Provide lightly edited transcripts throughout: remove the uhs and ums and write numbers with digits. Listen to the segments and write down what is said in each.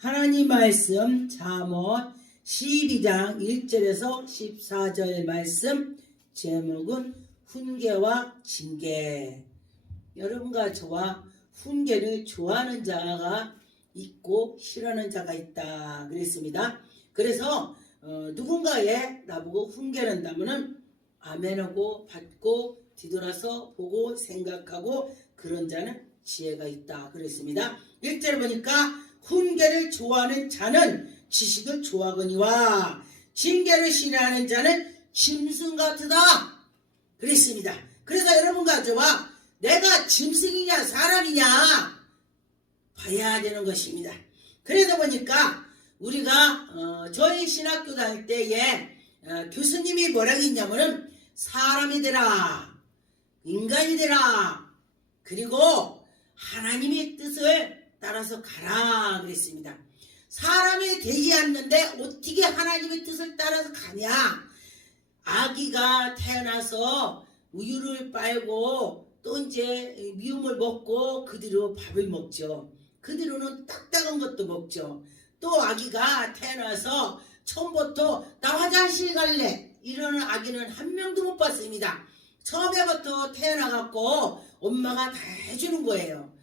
하나님 말씀 잠언 12장 1절에서 14절 말씀, 제목은 훈계와 징계. 여러분과 저와 훈계를 좋아하는 자가 있고 싫어하는 자가 있다 그랬습니다. 그래서 누군가의 나보고 훈계를 한다면은 아멘하고 받고 뒤돌아서 보고 생각하고 그런 자는 지혜가 있다 그랬습니다. 1절에 보니까 훈계를 좋아하는 자는 지식을 좋아하거니와 징계를 싫어하는 자는 짐승 같으다 그랬습니다. 그래서 여러분과 저와 내가 짐승이냐 사람이냐 봐야 되는 것입니다. 그래서 보니까 우리가 저희 신학교 다닐 때에 교수님이 뭐라고 했냐면은 사람이 되라, 인간이 되라, 그리고 하나님의 뜻을 따라서 가라 그랬습니다. 사람이 되지 않는데 어떻게 하나님의 뜻을 따라서 가냐? 아기가 태어나서 우유를 빨고 또 이제 미움을 먹고 그 뒤로 밥을 먹죠. 그 뒤로는 딱딱한 것도 먹죠. 또 아기가 태어나서 처음부터 나 화장실 갈래 이러는 아기는 한 명도 못 봤습니다. 처음에부터 태어나갖고 엄마가 다 해주는 거예요.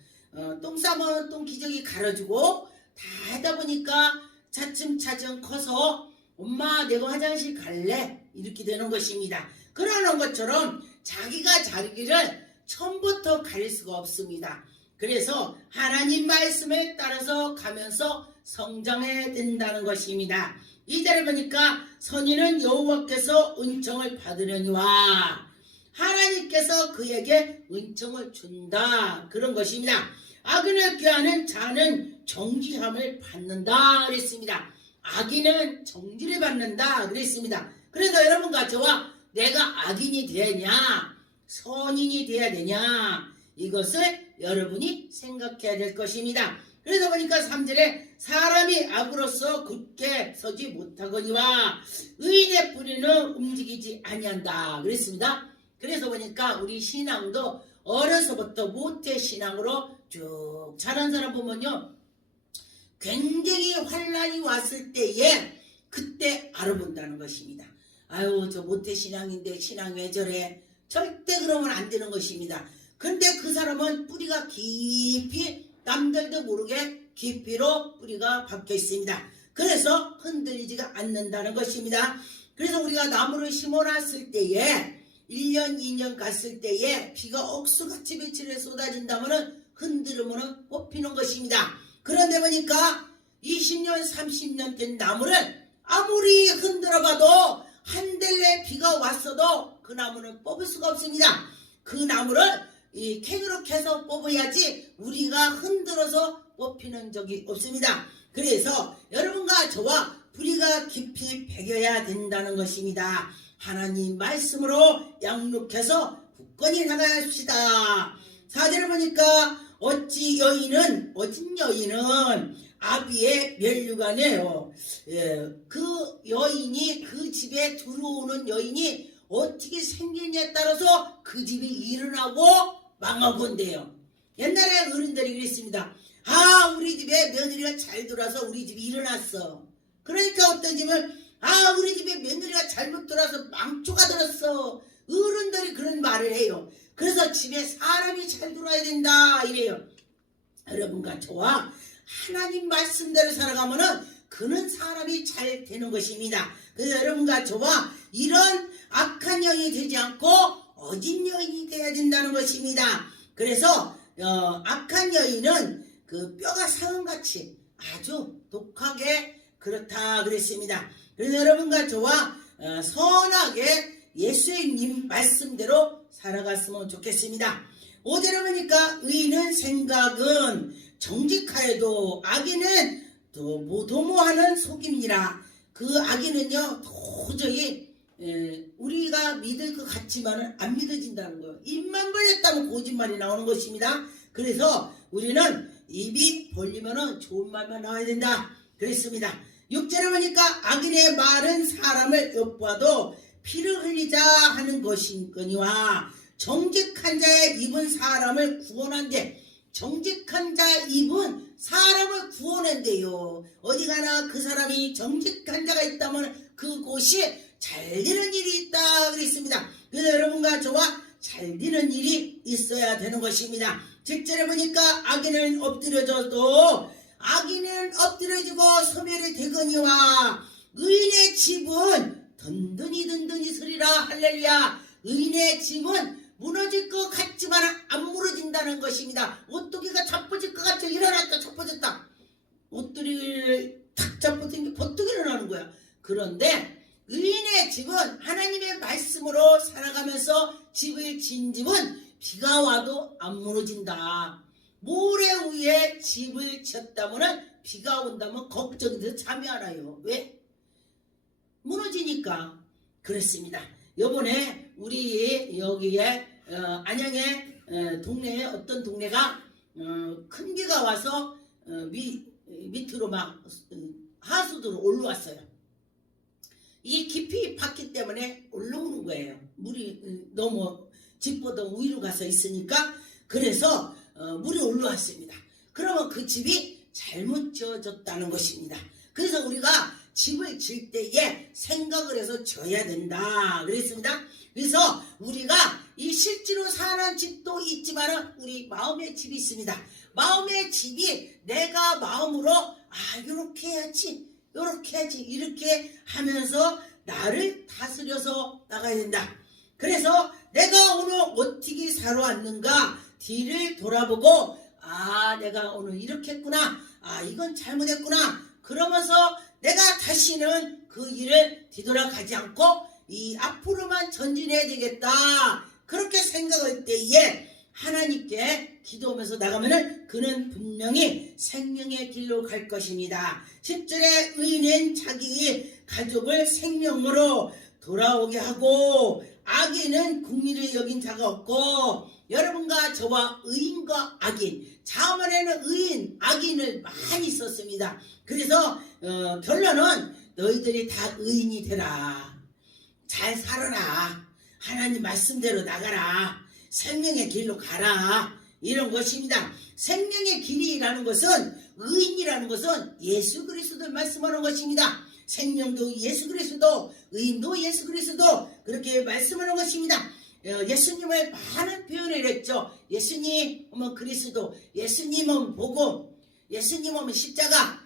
똥 싸면 똥 기저귀 갈아주고 다 하다 보니까 차츰차츰 커서 엄마 내가 화장실 갈래 이렇게 되는 것입니다. 그러는 것처럼 자기가 자기를 처음부터 가릴 수가 없습니다. 그래서 하나님 말씀에 따라서 가면서 성장해야 된다는 것입니다. 2절에 보니까 선인은 여호와께서 은총을 받으려니와 하나님께서 그에게 은총을 준다 그런 것입니다. 악인을 꾀하는 자는 정죄함을 받는다 그랬습니다. 악인은 정죄를 받는다 그랬습니다. 그래서 여러분과 저와 내가 악인이 되냐 선인이 되어야 되냐 이것을 여러분이 생각해야 될 것입니다. 그래서 보니까 3절에 사람이 악으로서 굳게 서지 못하거니와 의인의 뿌리는 움직이지 아니한다 그랬습니다. 그래서 보니까 우리 신앙도 어려서부터 모태 신앙으로 쭉 자란 사람 보면요 굉장히 환란이 왔을 때에 그때 알아본다는 것입니다. 아유 저 모태 신앙인데 신앙 왜 저래? 절대 그러면 안 되는 것입니다. 근데 그 사람은 뿌리가 깊이 남들도 모르게 깊이로 뿌리가 박혀 있습니다. 그래서 흔들리지가 않는다는 것입니다. 그래서 우리가 나무를 심어놨을 때에 1년 2년 갔을 때에 비가 억수같이 며칠에 쏟아진다면 흔들으면 뽑히는 것입니다. 그런데 보니까 20년 30년 된 나무를 아무리 흔들어봐도 한 댈레 비가 왔어도 그 나무는 뽑을 수가 없습니다. 그 나무를 이 캔으로 캐서 뽑아야지 우리가 흔들어서 뽑히는 적이 없습니다. 그래서 여러분과 저와 뿌리가 깊이 배겨야 된다는 것입니다. 하나님 말씀으로 양육해서 굳건히 나가십시다. 4절을 보니까 어진 여인은 아비의 면류관이에요. 그 여인이 그 집에 들어오는 여인이 어떻게 생겼냐에 따라서 그 집이 일어나고 망하고 온대요. 옛날에 어른들이 그랬습니다. 아 우리 집에 며느리가 잘 들어와서 우리 집이 일어났어. 그러니까 어떤 집은 아 우리 집에 며느리가 잘못 들어와서 망초가 들었어. 어른들이 그런 말을 해요. 그래서 집에 사람이 잘 들어와야 된다 이래요. 여러분과 저와 하나님 말씀대로 살아가면은 그는 사람이 잘 되는 것입니다. 그래서 여러분과 저와 이런 악한 여인이 되지 않고 어진 여인이 되어야 된다는 것입니다. 그래서 악한 여인은 그 뼈가 상은같이 아주 독하게 그렇다 그랬습니다. 그래서 여러분과 저와 선하게 예수님 말씀대로 살아갔으면 좋겠습니다. 5절에 보니까 의인은 생각은 정직하여도 악인은 도모하는 속임이라. 그 악인은요 도저히 우리가 믿을 것 같지만은 안 믿어진다는 거예요. 입만 벌렸다면 거짓말이 나오는 것입니다. 그래서 우리는 입이 벌리면은 좋은 말만 나와야 된다 그랬습니다. 6절에 보니까 악인의 말은 사람을 엿봐도 피를 흘리자 하는 것이거니와 정직한 자의 입은 사람을 구원한데 정직한 자 입은 사람을 구원한대요. 어디 가나 그 사람이 정직한 자가 있다면 그곳이 잘 되는 일이 있다 그랬습니다. 그래서 여러분과 저와 잘 되는 일이 있어야 되는 것입니다. 7절에 보니까 악인은 엎드려져도 악인은 엎드려지고 소멸이 되거니와 의인의 집은 든든히 서리라. 할렐루야. 의인의 집은 무너질 것 같지만 안 무너진다는 것입니다. 오뚜기가 자빠질 것 같죠. 일어났다 자빠졌다. 오뚜기를 탁 잡아당겨 버뜩 일어나는 거야. 그런데 의인의 집은 하나님의 말씀으로 살아가면서 집을 지은 집은 비가 와도 안 무너진다. 모래 위에 집을 지었다면 비가 온다면 걱정이 돼서 잠이 안 와요. 왜? 무너지니까. 그렇습니다. 요번에 우리 여기에 안양의 동네에 어떤 동네가 큰 비가 와서 밑으로 막 하수도로 올라왔어요. 이 깊이 팠기 때문에 올라오는 거예요. 물이 너무 집보다 위로 가서 있으니까. 그래서 물이 올라왔습니다. 그러면 그 집이 잘못 지어졌다는 것입니다. 그래서 우리가 집을 질 때에 생각을 해서 져야 된다 그랬습니다. 그래서 우리가 이 실제로 사는 집도 있지만 우리 마음의 집이 있습니다. 마음의 집이 내가 마음으로 이렇게 해야지 이렇게 해야지 이렇게 하면서 나를 다스려서 나가야 된다. 그래서 내가 오늘 어떻게 살아왔는가 뒤를 돌아보고 내가 오늘 이렇게 했구나. 이건 잘못했구나. 그러면서 내가 다시는 그 일을 뒤돌아가지 않고 이 앞으로만 전진해야 되겠다. 그렇게 생각할 때에 하나님께 기도하면서 나가면은 그는 분명히 생명의 길로 갈 것입니다. 10절에 의인은 자기 가족을 생명으로 돌아오게 하고 악인은 국리를 여긴 자가 없고. 여러분과 저와 의인과 악인, 자문에는 의인, 악인을 많이 썼습니다. 그래서 결론은 너희들이 다 의인이 되라. 잘 살아라. 하나님 말씀대로 나가라. 생명의 길로 가라. 이런 것입니다. 생명의 길이라는 것은 의인이라는 것은 예수 그리스도를 말씀하는 것입니다. 생명도 예수 그리스도, 의인도 예수 그리스도 그렇게 말씀하는 것입니다. 예수님을 많은 표현을 했죠. 예수님은 그리스도, 예수님은 복음, 예수님은 십자가,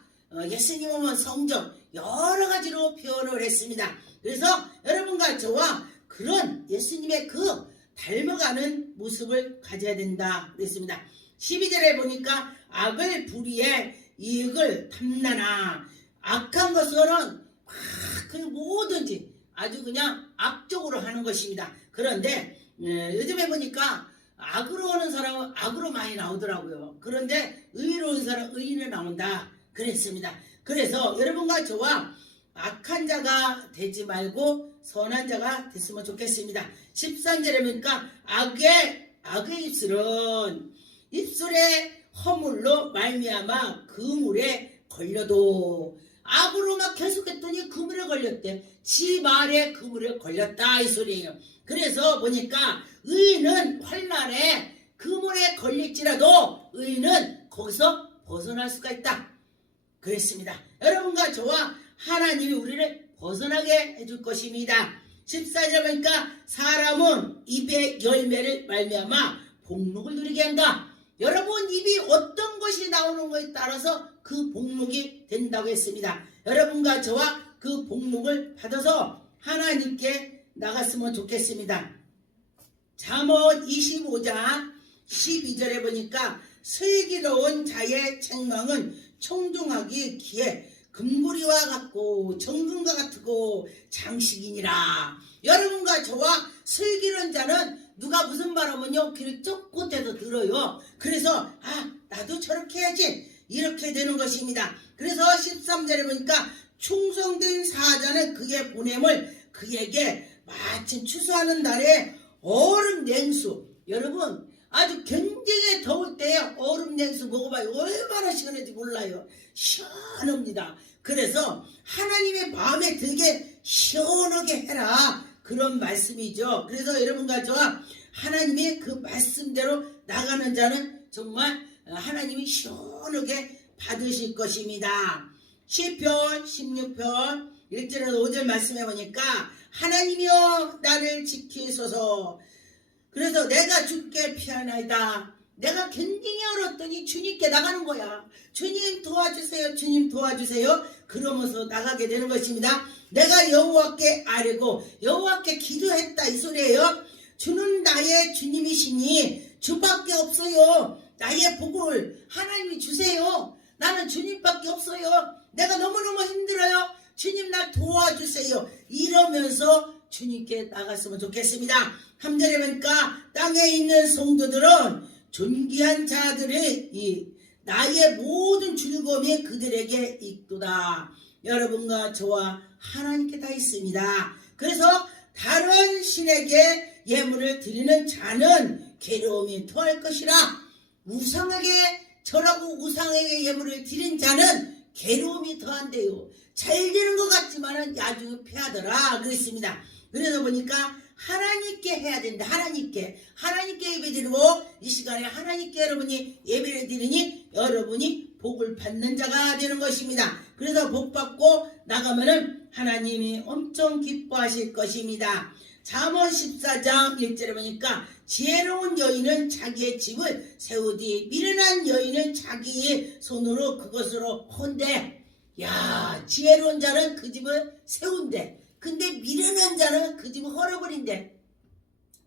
예수님은 성령 여러 가지로 표현을 했습니다. 그래서 여러분과 저와 그런 예수님의 그 닮아가는 모습을 가져야 된다 그랬습니다. 12절에 보니까 악을 불의해 이익을 탐나나. 악한 것은 그 뭐든지 아주 그냥 악적으로 하는 것입니다. 그런데 요즘에 보니까 악으로 오는 사람은 악으로 많이 나오더라고요. 그런데 의로운 사람은 의인으로 나온다 그랬습니다. 그래서 여러분과 저와 악한 자가 되지 말고 선한 자가 됐으면 좋겠습니다. 13절에 보니까 악의 입술에 허물로 말미암아 그물에 걸려도. 악으로 막 계속했더니 그물에 걸렸대. 지 말에 그물에 걸렸다 이 소리예요. 그래서 보니까 의인은 환난에 그물에 걸릴지라도 의인은 거기서 벗어날 수가 있다 그랬습니다. 여러분과 저와 하나님이 우리를 벗어나게 해줄 것입니다. 14절 보니까 사람은 입의 열매를 말미암아 복록을 누리게 한다. 여러분 입이 어떤 것이 나오는 것에 따라서 그 복록이 된다고 했습니다. 여러분과 저와 그 복록을 받아서 하나님께 나갔으면 좋겠습니다. 잠언 25장 12절에 보니까 슬기로운 자의 책망은 청중하기 기에 금고리와 같고 정금과 같고 장식이니라. 여러분과 저와 슬기로운 자는 누가 무슨 말하면요 귀를 쫑긋해서 들어요. 그래서 나도 저렇게 해야지 이렇게 되는 것입니다. 그래서 13절에 보니까 충성된 사자는 그의 보냄을 그에게 마침 추수하는 날에 얼음 냉수. 여러분 아주 굉장히 더울 때 얼음 냉수 먹어봐요. 얼마나 시원한지 몰라요. 시원합니다. 그래서 하나님의 마음에 들게 시원하게 해라 그런 말씀이죠. 그래서 여러분과 저와 하나님의 그 말씀대로 나가는 자는 정말 하나님이 시원하게 받으실 것입니다. 시편 16편 1절에서 5절 말씀해 보니까 하나님이여 나를 지키소서. 그래서 내가 주께 피하나이다. 내가 굉장히 얼었더니 주님께 나가는 거야. 주님 도와주세요. 주님 도와주세요. 그러면서 나가게 되는 것입니다. 내가 여호와께 아뢰고 여호와께 기도했다 이 소리예요. 주는 나의 주님이시니 주밖에 없어요. 나의 복을 하나님이 주세요. 나는 주님밖에 없어요. 내가 너무너무 힘들어요. 주님 날 도와주세요. 이러면서 주님께 나갔으면 좋겠습니다. 3절에 보니까 땅에 있는 성도들은 존귀한 자들의 나의 모든 즐거움이 그들에게 있도다. 여러분과 저와 하나님께 다 있습니다. 그래서 다른 신에게 예물을 드리는 자는 괴로움이 토할 것이라. 우상에게 절하고 우상에게 예물을 드린 자는 괴로움이 더한대요. 잘 되는 것 같지만은 나중에 패하더라 그랬습니다. 그래서 보니까 하나님께 해야 된다. 하나님께 예배 드리고 이 시간에 하나님께 여러분이 예배를 드리니 여러분이 복을 받는 자가 되는 것입니다. 그래서 복 받고 나가면은 하나님이 엄청 기뻐하실 것입니다. 잠언 14장 1절에 보니까 지혜로운 여인은 자기의 집을 세우디 미련한 여인은 자기의 손으로 그것으로 헌대. 야, 지혜로운 자는 그 집을 세운대. 근데 미련한 자는 그 집을 헐어버린대.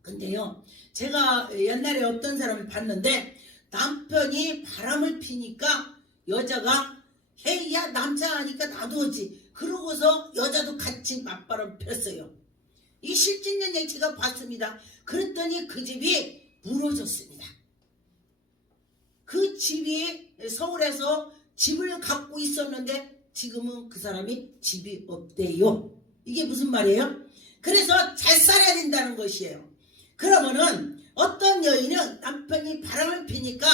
근데요, 제가 옛날에 어떤 사람을 봤는데 남편이 바람을 피니까 여자가 헤이 야 남자 하니까 나도 오지. 그러고서 여자도 같이 맞바람 폈어요. 이 실진연행 제가 봤습니다. 그랬더니 그 집이 무너졌습니다. 그 집이 서울에서 집을 갖고 있었는데 지금은 그 사람이 집이 없대요. 이게 무슨 말이에요? 그래서 잘 살아야 된다는 것이에요. 그러면은 어떤 여인은 남편이 바람을 피니까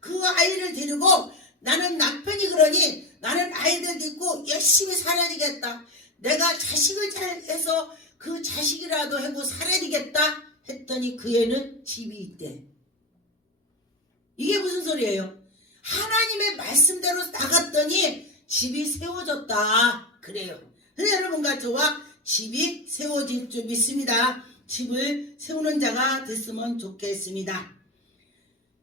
그 아이를 데리고 나는 남편이 그러니 나는 아이들 데리고 열심히 살아야 되겠다. 내가 자식을 잘 해서 그 자식이라도 하고 살아야 되겠다 했더니 그 애는 집이 있대. 이게 무슨 소리예요? 하나님의 말씀대로 나갔더니 집이 세워졌다 그래요. 그래서 여러분과 저와 집이 세워질 줄 믿습니다. 집을 세우는 자가 됐으면 좋겠습니다.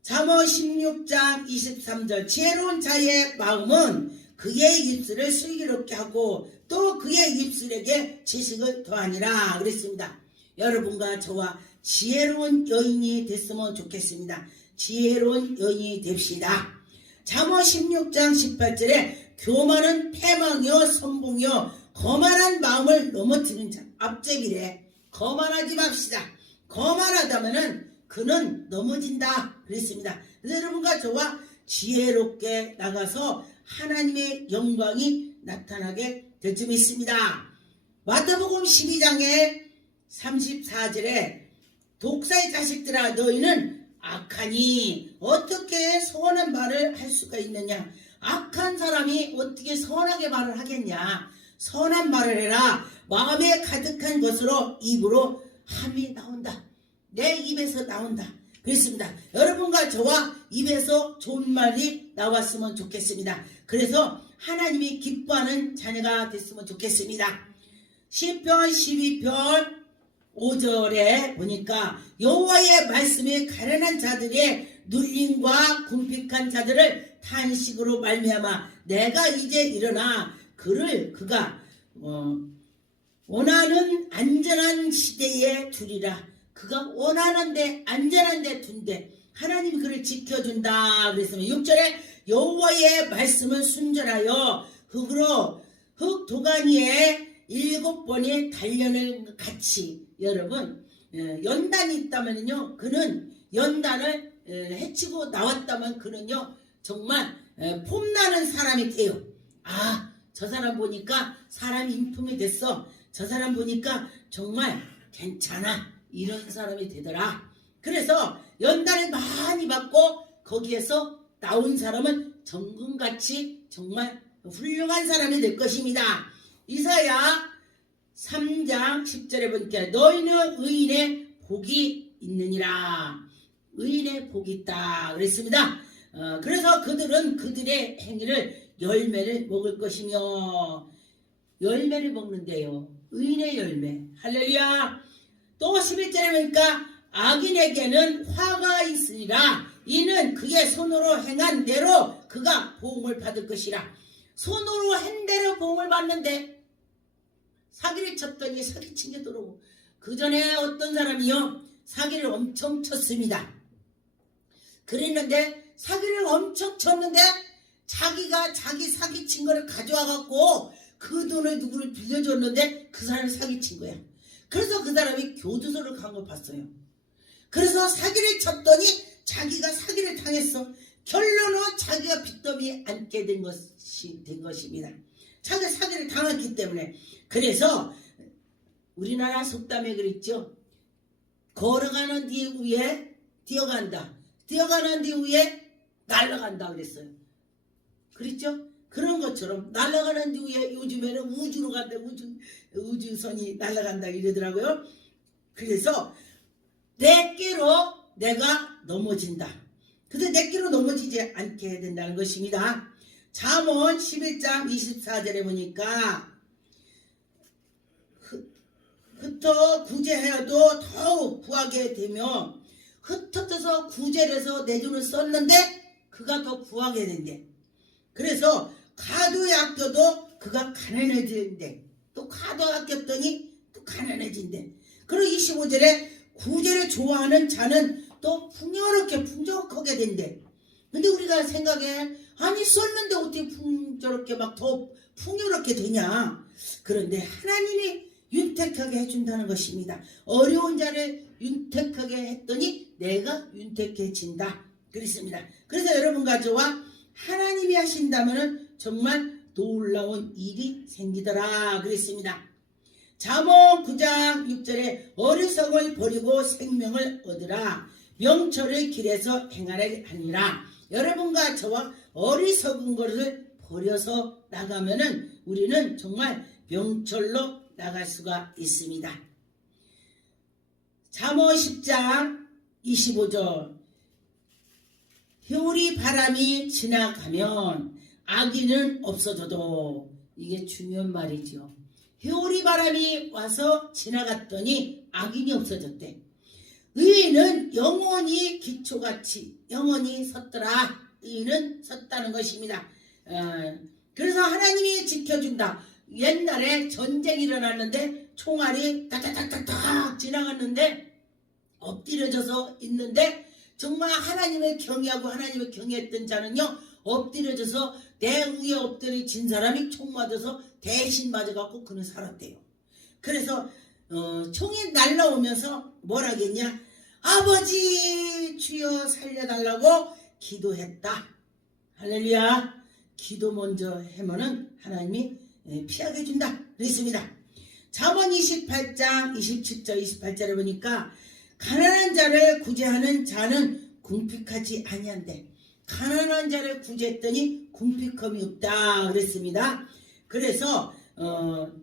잠언 16장 23절 지혜로운 자의 마음은 그의 입술을 슬기롭게 하고 또 그의 입술에게 지식을 더하니라 그랬습니다. 여러분과 저와 지혜로운 여인이 됐으면 좋겠습니다. 지혜로운 여인이 됩시다. 잠언 16장 18절에 교만은 패망이요 선봉이요 거만한 마음을 넘어뜨리는 자. 앞제기래. 거만하지 맙시다. 거만하다면은 그는 넘어진다 그랬습니다. 그래서 여러분과 저와 지혜롭게 나가서 하나님의 영광이 나타나게 될 줄 믿습니다. 마태복음 12장에 34절에 독사의 자식들아 너희는 악하니 어떻게 선한 말을 할 수가 있느냐. 악한 사람이 어떻게 선하게 말을 하겠냐. 선한 말을 해라. 마음에 가득한 것으로 입으로 함이 나온다. 내 입에서 나온다. 그렇습니다. 여러분과 저와 입에서 좋은 말이 나왔으면 좋겠습니다. 그래서 하나님이 기뻐하는 자녀가 됐으면 좋겠습니다. 시편 12편 5절에 보니까 여호와의 말씀이 가련한 자들의 눌림과 궁핍한 자들을 탄식으로 말미암아 내가 이제 일어나 그가 원하는 안전한 시대에 두리라. 그가 원하는데 안전한데 둔대. 하나님이 그를 지켜준다 그랬으면 6절에 여호와의 말씀을 순전하여 흙 도가니에 7번의 단련을 같이. 여러분 연단이 있다면요 그는 연단을 해치고 나왔다면 그는요 정말 폼나는 사람이 돼요. 아, 저 사람 보니까 사람이 인품이 됐어. 저 사람 보니까 정말 괜찮아. 이런 사람이 되더라. 그래서 연단을 많이 받고 거기에서 나온 사람은 정금같이 정말 훌륭한 사람이 될 것입니다. 이사야 3장 10절에 보니까 너희는 의인의 복이 있느니라. 의인의 복이 있다 그랬습니다. 그래서 그들은 그들의 행위를 열매를 먹을 것이며 열매를 먹는데요. 의인의 열매. 할렐루야. 또 11절에 보니까 악인에게는 화가 있으리라. 이는 그의 손으로 행한 대로 그가 보응을 받을 것이라. 손으로 한 대로 보응을 받는데 사기를 쳤더니 사기친 게 들어오고 그 전에 어떤 사람이요 사기를 엄청 쳤습니다. 그랬는데 사기를 엄청 쳤는데 자기가 자기 사기친 거를 가져와 갖고 그 돈을 누구를 빌려줬는데 그 사람이 사기친 거야. 그래서 그 사람이 교도소를 간 걸 봤어요. 그래서 사기를 쳤더니 자기가 사기를 당했어. 결론은 자기가 빚더미에 앉게 된 것입니다. 자기가 사기를 당했기 때문에. 그래서 우리나라 속담에 그랬죠. 걸어가는 뒤 위에 뛰어간다. 뛰어가는 뒤 위에 날아간다 그랬어요. 그랬죠? 그런 것처럼 날아가는 뒤 위에 요즘에는 우주로 간다. 우주선이 날아간다 이러더라고요. 그래서 내게로 내가 넘어진다. 근데 내게로 넘어지지 않게 된다는 것입니다. 잠언 11장 24절에 보니까 흩어 구제하여도 더욱 구하게 되며 흩어져서 구제를 해서 내 돈을 썼는데 그가 더 구하게 된대. 그래서 가도에 아껴도 그가 가난해진대. 또 가도에 아꼈더니 또 가난해진대. 그리고 25절에 구제를 좋아하는 자는 또 풍요롭게 된대. 근데 우리가 생각해 아니 썼는데 어떻게 저렇게 막 더 풍요롭게 되냐. 그런데 하나님이 윤택하게 해준다는 것입니다. 어려운 자를 윤택하게 했더니 내가 윤택해진다 그랬습니다. 그래서 여러분과 저와 하나님이 하신다면 정말 놀라운 일이 생기더라 그랬습니다. 잠언 9장 6절에 어리석을 버리고 생명을 얻으라. 명철을 길에서 행하리라. 여러분과 저와 어리석은 것을 버려서 나가면은 우리는 정말 명철로 나갈 수가 있습니다. 잠언 10장 25절 효리 바람이 지나가면 악인은 없어져도 이게 중요한 말이죠. 효리 바람이 와서 지나갔더니 악인이 없어졌대. 의인은 영원히 기초같이 영원히 섰더라. 의인은 섰다는 것입니다. 그래서 하나님이 지켜준다. 옛날에 전쟁이 일어났는데 총알이 딱딱딱딱 지나갔는데 엎드려져서 있는데 정말 하나님을 경외하고 하나님을 경외했던 자는요 엎드려져서 내 위에 엎드려진 사람이 총 맞아서 대신 맞아갖고 그는 살았대요. 그래서 총이 날라오면서 뭐라겠냐. 아버지 주여 살려달라고 기도했다. 할렐루야. 기도 먼저 하면은 하나님이 피하게 해준다 그랬습니다. 잠언 28장 27절 28절에 보니까 가난한 자를 구제하는 자는 궁핍하지 아니한대. 가난한 자를 구제했더니 궁핍함이 없다 그랬습니다. 그래서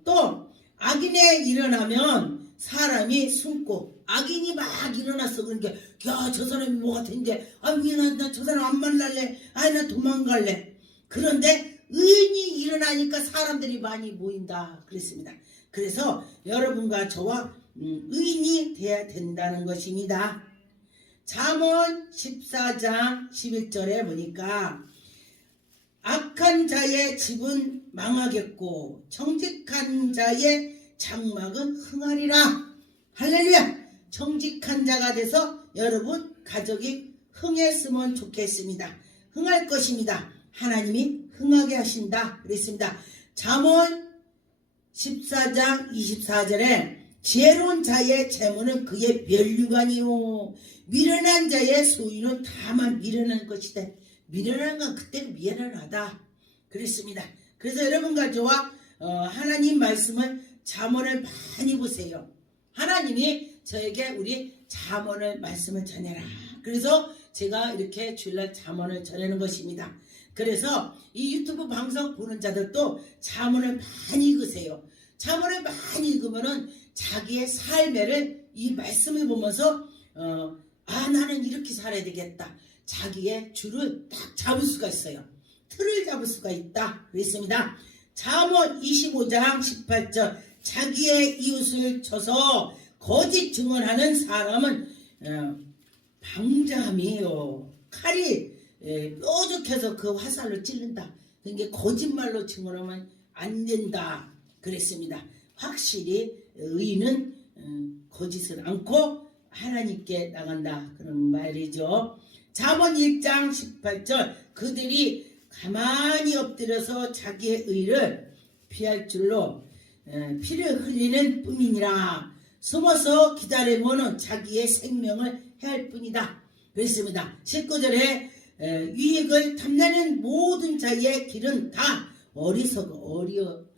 또 악인에 일어나면 사람이 숨고 악인이 막 일어났어. 그러니까 야 저 사람이 뭐 같은데 왜 나 저 사람 안 만날래. 나 도망갈래. 그런데 의인이 일어나니까 사람들이 많이 모인다 그랬습니다. 그래서 여러분과 저와 의인이 돼야 된다는 것입니다. 잠언 14장 11절에 보니까 악한 자의 집은 망하겠고 정직한 자의 장막은 흥하리라. 할렐루야. 정직한 자가 돼서 여러분 가족이 흥했으면 좋겠습니다. 흥할 것입니다. 하나님이 흥하게 하신다 그랬습니다. 잠언 14장 24절에 지혜로운 자의 재물은 그의 면류관이요 미련한 자의 소유는 다만 미련한 것이다. 미련한 건 그때는 미련하다 그랬습니다. 그래서 여러분과 저와 하나님 말씀을 잠언을 많이 보세요. 하나님이 저에게 우리 잠언을 말씀을 전해라. 그래서 제가 이렇게 주일날 잠언을 전하는 것입니다. 그래서 이 유튜브 방송 보는 자들도 잠언을 많이 읽으세요. 잠언을 많이 읽으면은 자기의 삶을 이 말씀을 보면서 나는 이렇게 살아야 되겠다. 자기의 줄을 딱 잡을 수가 있어요. 틀을 잡을 수가 있다 그랬습니다. 잠언 25장 18절 자기의 이웃을 쳐서 거짓 증언하는 사람은 방자함이에요. 칼이 뾰족해서 그 화살로 찔른다. 그러니까 거짓말로 증언하면 안 된다 그랬습니다. 확실히 의인은 거짓을 않고 하나님께 나간다 그런 말이죠. 잠언 1장 18절 그들이 가만히 엎드려서 자기의 의를 피할 줄로 피를 흘리는 뿐이니라. 숨어서 기다리고는 자기의 생명을 해할 뿐이다 그랬습니다. 19절에 유익을 탐내는 모든 자의 길은 다 어리석고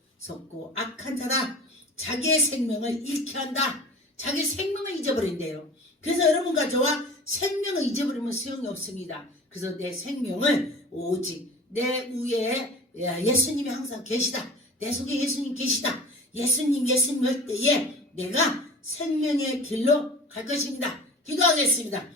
악한 자다. 자기의 생명을 잃게 한다. 자기 생명을 잊어버린대요. 그래서 여러분과 저와 생명을 잊어버리면 소용이 없습니다. 그래서 내 생명을 오직 내 위에 예수님이 항상 계시다. 내 속에 예수님 계시다. 예수님 할 때에 내가 생명의 길로 갈 것입니다. 기도하겠습니다.